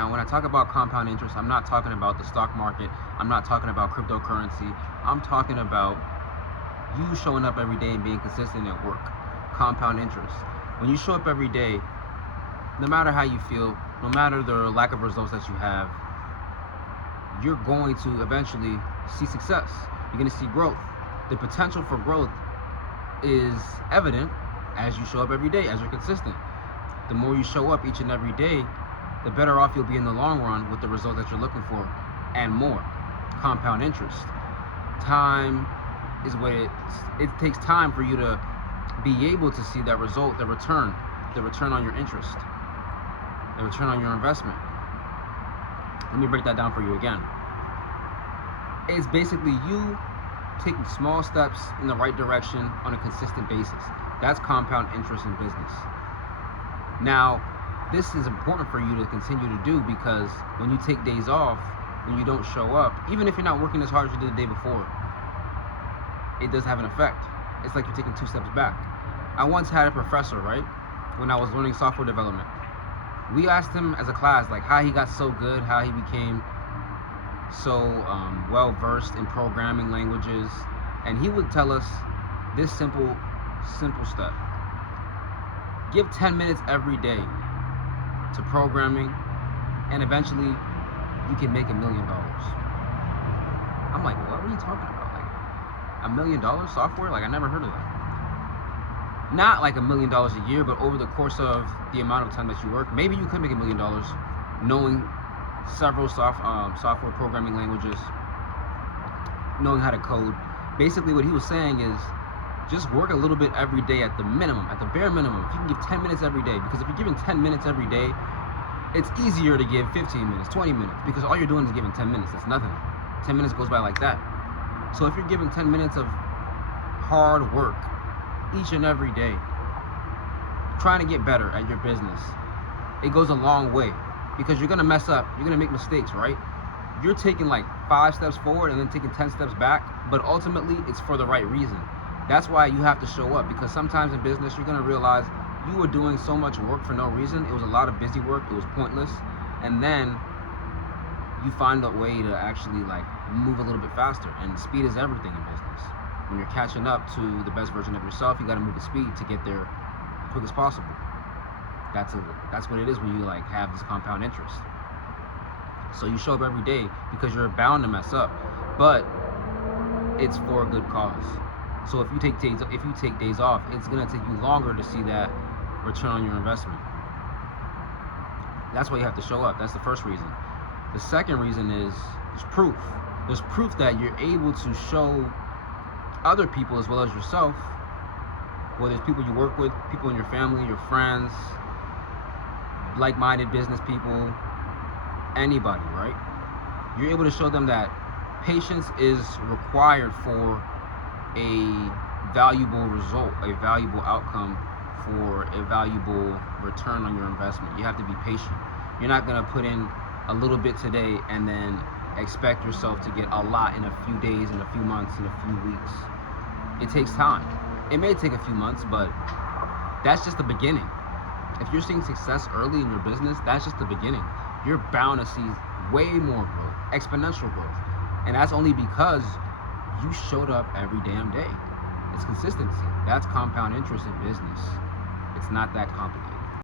Now, when I talk about compound interest, I'm not talking about the stock market. I'm not talking about cryptocurrency. I'm talking about you showing up every day and being consistent at work. Compound interest. When you show up every day, no matter how you feel, no matter the lack of results that you have, you're going to eventually see success. You're going to see growth. The potential for growth is evident as you show up every day, as you're consistent. The more you show up each and every day, the better off you'll be in the long run with the results that you're looking for, and more. Compound interest. Time is what it takes time for you to be able to see that result, the return on your interest, the return on your investment. Let me break that down for you again. It's basically you taking small steps in the right direction on a consistent basis. That's compound interest in business. Now, this is important for you to continue to do, because when you take days off, when you don't show up, even if you're not working as hard as you did the day before, it does have an effect. It's like you're taking 2 steps back. I once had a professor, right, when I was learning software development. We asked him as a class, like, how he got so good, how he became so well versed in programming languages, and he would tell us this simple step: give 10 minutes every day to programming, and eventually you can make $1 million. I'm like, what are you talking about? Like, $1 million software? Like, I never heard of that. Not like $1 million a year, but over the course of the amount of time that you work, maybe you could make $1 million knowing several software programming languages, knowing how to code. Basically, what he was saying is just work a little bit every day at the minimum, at the bare minimum. If you can give 10 minutes every day, because if you're giving 10 minutes every day, it's easier to give 15 minutes, 20 minutes, because all you're doing is giving 10 minutes. That's nothing. 10 minutes goes by like that. So if you're giving 10 minutes of hard work each and every day, trying to get better at your business, it goes a long way, because you're gonna mess up, you're gonna make mistakes, right? You're taking like 5 steps forward and then taking 10 steps back, but ultimately it's for the right reason. That's why you have to show up, because sometimes in business you're gonna realize you were doing so much work for no reason. It was a lot of busy work, it was pointless, and then you find a way to actually like move a little bit faster, and speed is everything in business. When you're catching up to the best version of yourself, you gotta move at speed to get there as quick as possible. That's what it is when you like have this compound interest. So you show up every day because you're bound to mess up, but it's for a good cause. So if you take days off, it's gonna take you longer to see that return on your investment. That's why you have to show up. That's the first reason. The second reason is there's proof. There's proof that you're able to show other people as well as yourself, whether it's people you work with, people in your family, your friends, like-minded business people, anybody, right? You're able to show them that patience is required for a valuable result, a valuable outcome, for a valuable return on your investment. You have to be patient. You're not gonna put in a little bit today and then expect yourself to get a lot in a few days, in a few months, in a few weeks. It takes time. It may take a few months, but that's just the beginning. If you're seeing success early in your business, that's just the beginning. You're bound to see way more growth, exponential growth. And that's only because you showed up every damn day. It's consistency. That's compound interest in business. It's not that complicated.